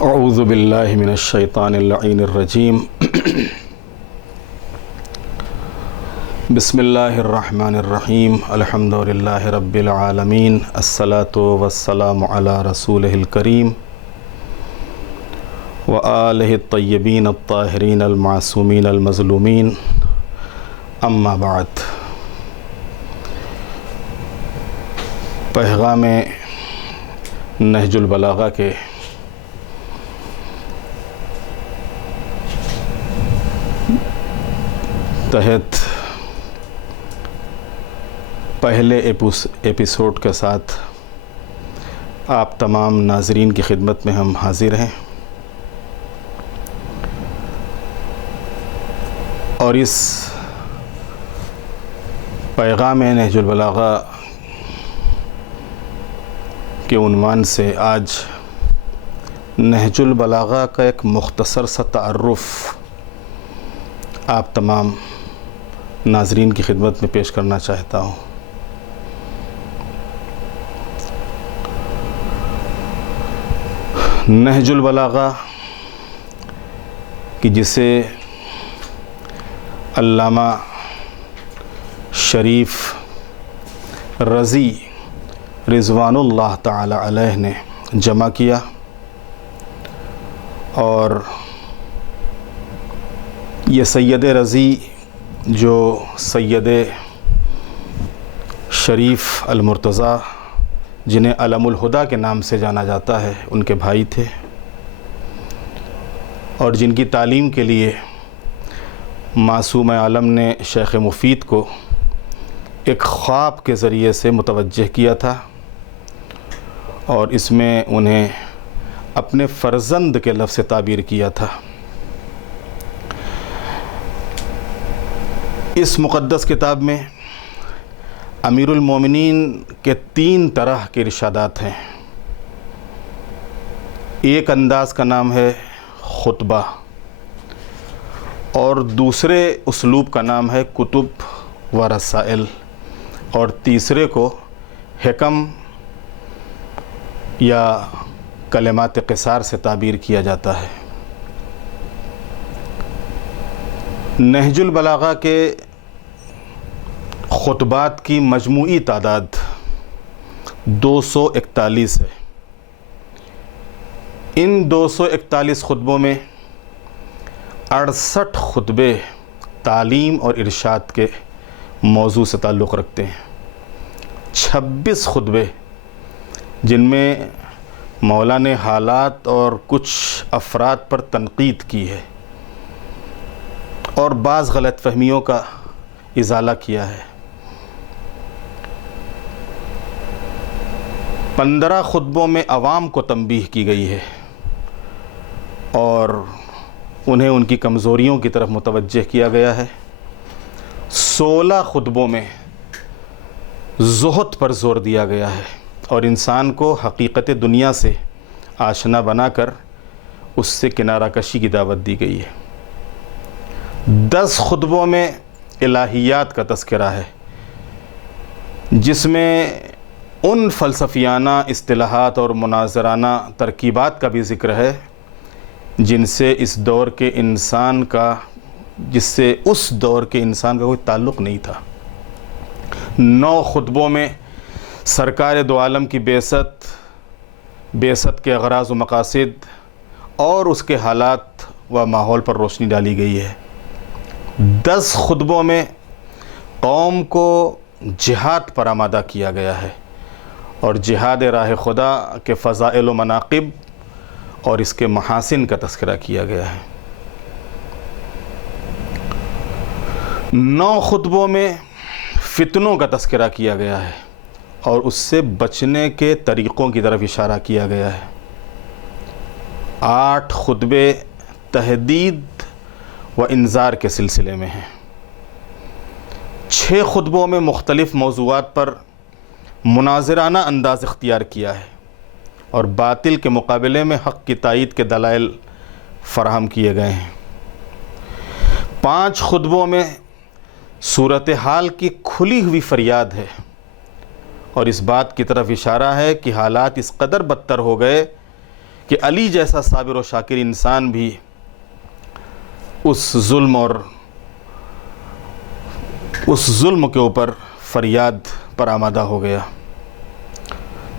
اعوذ باللہ من الشیطان اللعین الرجیم بسم اللہ الرحمن الرحیم الحمد للہ رب العالمین الصلاة والسلام علی رسولہ الکریم وآلہ الطیبین الطاہرین المعصومین المظلومین اما بعد۔ پیغام نہج البلاغہ کے تحت پہلے ایپیسوڈ کے ساتھ آپ تمام ناظرین کی خدمت میں ہم حاضر ہیں، اور اس پیغام نہج البلاغہ کے عنوان سے آج نہج البلاغہ کا ایک مختصر سا تعارف آپ تمام ناظرین کی خدمت میں پیش کرنا چاہتا ہوں۔ نہج البلاغہ کہ جسے علامہ شریف رضی رضوان اللہ تعالی علیہ نے جمع کیا، اور یہ سید رضی جو سید شریف المرتضیٰ جنہیں علم الہدیٰ کے نام سے جانا جاتا ہے، ان کے بھائی تھے، اور جن کی تعلیم کے لیے معصوم عالم نے شیخ مفید کو ایک خواب کے ذریعے سے متوجہ کیا تھا، اور اس میں انہیں اپنے فرزند کے لفظ سے تعبیر کیا تھا۔ اس مقدس کتاب میں امیر المومنین کے 3 طرح کے ارشادات ہیں۔ ایک انداز کا نام ہے خطبہ، اور دوسرے اسلوب کا نام ہے کتب و رسائل، اور تیسرے کو حکم یا کلمات قصار سے تعبیر کیا جاتا ہے۔ نہج البلاغہ کے خطبات کی مجموعی تعداد 241 ہے۔ ان 241 خطبوں میں 68 خطبے تعلیم اور ارشاد کے موضوع سے تعلق رکھتے ہیں، 26 خطبے جن میں مولا نے حالات اور کچھ افراد پر تنقید کی ہے اور بعض غلط فہمیوں کا ازالہ کیا ہے۔ 15 خطبوں میں عوام کو تنبیہ کی گئی ہے اور انہیں ان کی کمزوریوں کی طرف متوجہ کیا گیا ہے۔ 16 خطبوں میں زہد پر زور دیا گیا ہے اور انسان کو حقیقت دنیا سے آشنا بنا کر اس سے کنارہ کشی کی دعوت دی گئی ہے۔ 10 خطبوں میں الہیات کا تذکرہ ہے، جس میں ان فلسفیانہ اصطلاحات اور مناظرانہ ترکیبات کا بھی ذکر ہے جس سے اس دور کے انسان کا کوئی تعلق نہیں تھا۔ 9 خطبوں میں سرکار دو عالم کی بعثت کے اغراض و مقاصد اور اس کے حالات و ماحول پر روشنی ڈالی گئی ہے۔ 10 خطبوں میں قوم کو جہاد پر آمادہ کیا گیا ہے اور جہاد راہ خدا کے فضائل و مناقب اور اس کے محاسن کا تذکرہ کیا گیا ہے۔ 9 خطبوں میں فتنوں کا تذکرہ کیا گیا ہے اور اس سے بچنے کے طریقوں کی طرف اشارہ کیا گیا ہے۔ 8 خطبے تحدید و انذار کے سلسلے میں ہیں۔ 6 خطبوں میں مختلف موضوعات پر مناظرانہ انداز اختیار کیا ہے اور باطل کے مقابلے میں حق کی تائید کے دلائل فراہم کیے گئے ہیں۔ 5 خطبوں میں صورتحال کی کھلی ہوئی فریاد ہے اور اس بات کی طرف اشارہ ہے کہ حالات اس قدر بدتر ہو گئے کہ علی جیسا صابر و شاکر انسان بھی اس ظلم کے اوپر فریاد پر آمادہ ہو گیا۔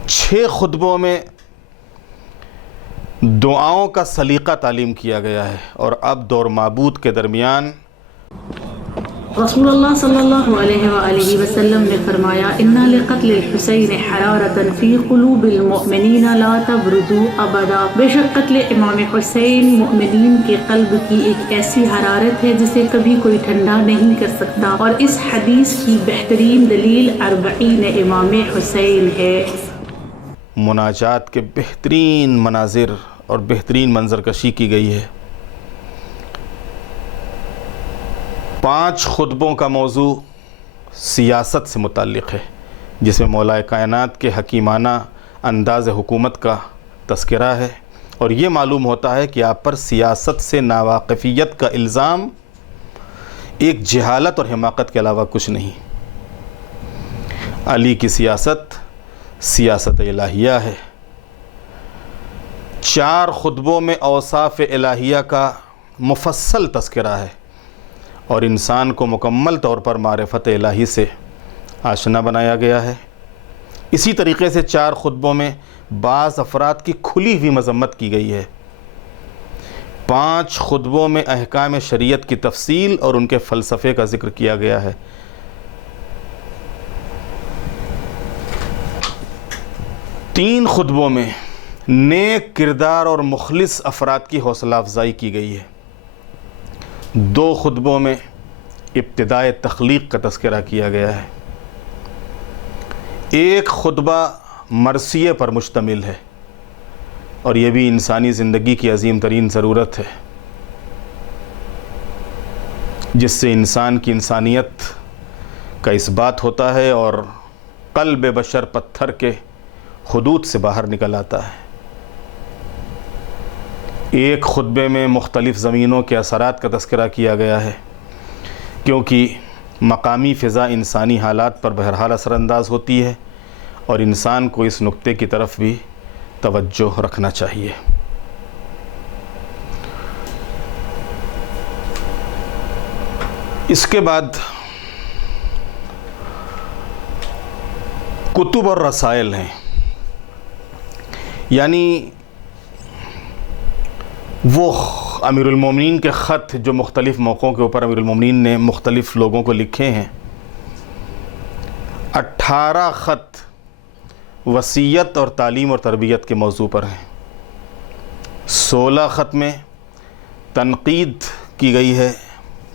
6 خطبوں میں دعاؤں کا سلیقہ تعلیم کیا گیا ہے، اور عبد اور معبود کے درمیان رسول اللہ صلی اللہ علیہ وآلہ وسلم نے فرمایا اِنَّ لِقَتْلِ الْحُسَيْنِ حَرَارَةً فِي قُلُوبِ الْمُؤْمِنِينَ لَا تَبْرُدُوا أَبَدًا۔ بے شک قتل امام حسین مومنین کے قلب کی ایک ایسی حرارت ہے جسے کبھی کوئی ٹھنڈا نہیں کر سکتا، اور اس حدیث کی بہترین دلیل 40 امام حسین ہے۔ مناجات کے بہترین مناظر اور بہترین منظر کشی کی گئی ہے۔ 5 خطبوں کا موضوع سیاست سے متعلق ہے، جس میں مولا کائنات کے حکیمانہ انداز حکومت کا تذکرہ ہے، اور یہ معلوم ہوتا ہے کہ آپ پر سیاست سے ناواقفیت کا الزام ایک جہالت اور حماقت کے علاوہ کچھ نہیں۔ علی کی سیاست الہیہ ہے۔ 4 خطبوں میں اوصاف الہیہ کا مفصل تذکرہ ہے، اور انسان کو مکمل طور پر معرفت الہی سے آشنا بنایا گیا ہے۔ اسی طریقے سے 4 خطبوں میں بعض افراد کی کھلی ہوئی مذمت کی گئی ہے۔ 5 خطبوں میں احکام شریعت کی تفصیل اور ان کے فلسفے کا ذکر کیا گیا ہے۔ 3 خطبوں میں نیک کردار اور مخلص افراد کی حوصلہ افزائی کی گئی ہے۔ 2 خطبوں میں ابتدائے تخلیق کا تذکرہ کیا گیا ہے۔ 1 خطبہ مرثیے پر مشتمل ہے، اور یہ بھی انسانی زندگی کی عظیم ترین ضرورت ہے، جس سے انسان کی انسانیت کا اثبات ہوتا ہے اور قلب بشر پتھر کے حدود سے باہر نکل آتا ہے۔ 1 خطبے میں مختلف زمینوں کے اثرات کا تذکرہ کیا گیا ہے، کیونکہ مقامی فضا انسانی حالات پر بہرحال اثر انداز ہوتی ہے، اور انسان کو اس نقطے کی طرف بھی توجہ رکھنا چاہیے۔ اس کے بعد کتب اور رسائل ہیں، یعنی وہ امیر المومنین کے خط جو مختلف موقعوں کے اوپر امیر المومنین نے مختلف لوگوں کو لکھے ہیں۔ 18 خط وصیت اور تعلیم اور تربیت کے موضوع پر ہیں۔ 16 خط میں تنقید کی گئی ہے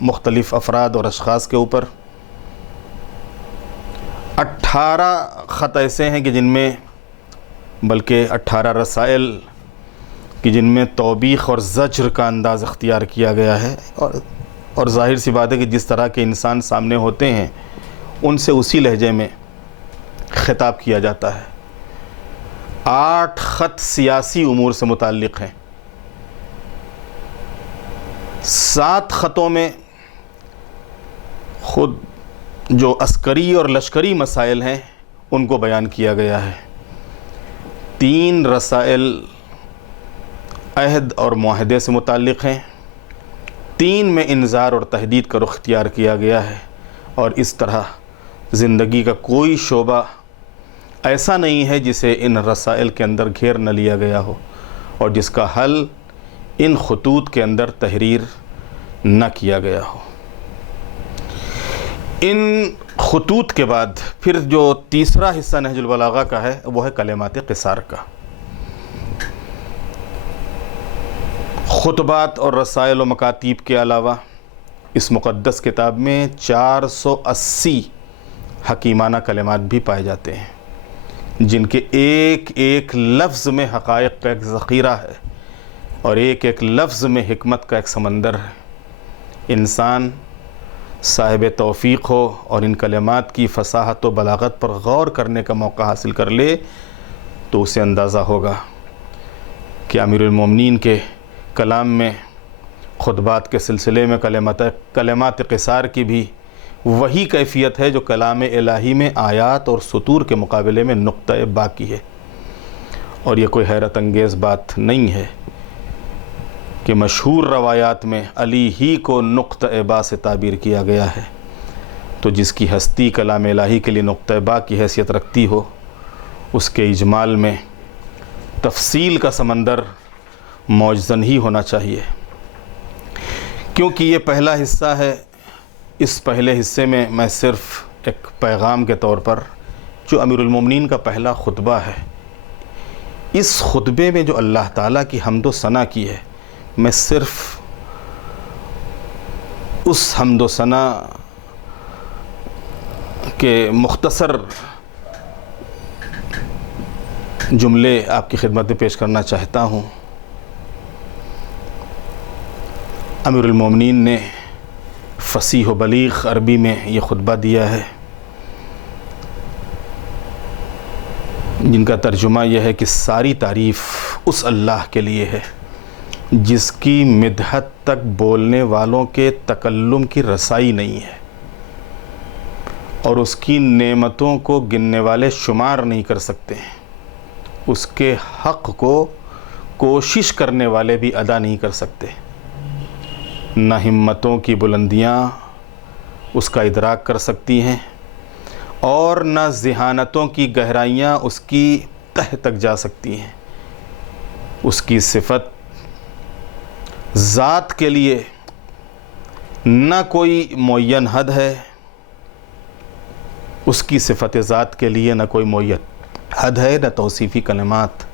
مختلف افراد اور اشخاص کے اوپر۔ 18 خط ایسے ہیں کہ جن میں بلکہ 18 رسائل کہ جن میں توبیخ اور زجر کا انداز اختیار کیا گیا ہے، اور ظاہر سی بات ہے کہ جس طرح کے انسان سامنے ہوتے ہیں ان سے اسی لہجے میں خطاب کیا جاتا ہے۔ 8 خط سیاسی امور سے متعلق ہیں۔ 7 خطوں میں خود جو عسکری اور لشکری مسائل ہیں ان کو بیان کیا گیا ہے۔ 3 رسائل عہد اور معاہدے سے متعلق ہیں۔ 3 میں انذار اور تہدید کا رخ اختیار کیا گیا ہے، اور اس طرح زندگی کا کوئی شعبہ ایسا نہیں ہے جسے ان رسائل کے اندر گھیر نہ لیا گیا ہو، اور جس کا حل ان خطوط کے اندر تحریر نہ کیا گیا ہو۔ ان خطوط کے بعد پھر جو تیسرا حصہ نہج البلاغہ کا ہے وہ ہے کلمات قصار کا۔ خطبات اور رسائل و مکاتیب کے علاوہ اس مقدس کتاب میں 480 حکیمانہ کلمات بھی پائے جاتے ہیں، جن کے ایک ایک لفظ میں حقائق کا ایک ذخیرہ ہے، اور ایک ایک لفظ میں حکمت کا ایک سمندر ہے۔ انسان صاحب توفیق ہو اور ان کلمات کی فصاحت و بلاغت پر غور کرنے کا موقع حاصل کر لے تو اسے اندازہ ہوگا کہ امیر المومنین کے کلام میں خطبات کے سلسلے میں کلمات قصار کی بھی وہی کیفیت ہے جو کلام الہی میں آیات اور سطور کے مقابلے میں نقطہ با کی ہے۔ اور یہ کوئی حیرت انگیز بات نہیں ہے کہ مشہور روایات میں علی ہی کو نقطہ با سے تعبیر کیا گیا ہے، تو جس کی ہستی کلام الہی کے لیے نقطہ با کی حیثیت رکھتی ہو، اس کے اجمال میں تفصیل کا سمندر موجزن ہی ہونا چاہیے۔ کیونکہ یہ پہلا حصہ ہے، اس پہلے حصے میں میں صرف ایک پیغام کے طور پر، جو امیر المومنین کا پہلا خطبہ ہے، اس خطبے میں جو اللہ تعالیٰ کی حمد و ثنا کی ہے، میں صرف اس حمد و ثنا کے مختصر جملے آپ کی خدمت میں پیش کرنا چاہتا ہوں۔ امیر المومنین نے فصیح و بلیغ عربی میں یہ خطبہ دیا ہے، جن کا ترجمہ یہ ہے کہ ساری تعریف اس اللہ کے لیے ہے جس کی مدحت تک بولنے والوں کے تکلم کی رسائی نہیں ہے، اور اس کی نعمتوں کو گننے والے شمار نہیں کر سکتے ہیں، اس کے حق کو کوشش کرنے والے بھی ادا نہیں کر سکتے، نہ ہمتوں کی بلندیاں اس کا ادراک کر سکتی ہیں، اور نہ ذہانتوں کی گہرائیاں اس کی تہ تک جا سکتی ہیں۔ اس کی صفت ذات کے لیے نہ کوئی معین حد ہے، اس کی صفت ذات کے لیے نہ کوئی معین حد ہے، نہ توصیفی کلمات،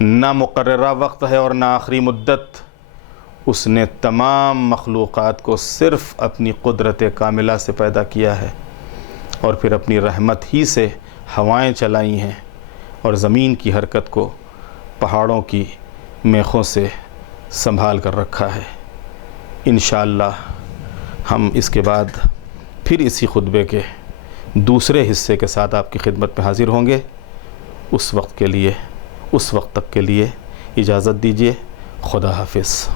نہ مقررہ وقت ہے اور نہ آخری مدت۔ اس نے تمام مخلوقات کو صرف اپنی قدرت کاملہ سے پیدا کیا ہے، اور پھر اپنی رحمت ہی سے ہوائیں چلائی ہیں، اور زمین کی حرکت کو پہاڑوں کی میخوں سے سنبھال کر رکھا ہے۔ انشاءاللہ ہم اس کے بعد پھر اسی خطبے کے دوسرے حصے کے ساتھ آپ کی خدمت میں حاضر ہوں گے۔ اس وقت تک کے لیے اجازت دیجیے۔ خدا حافظ۔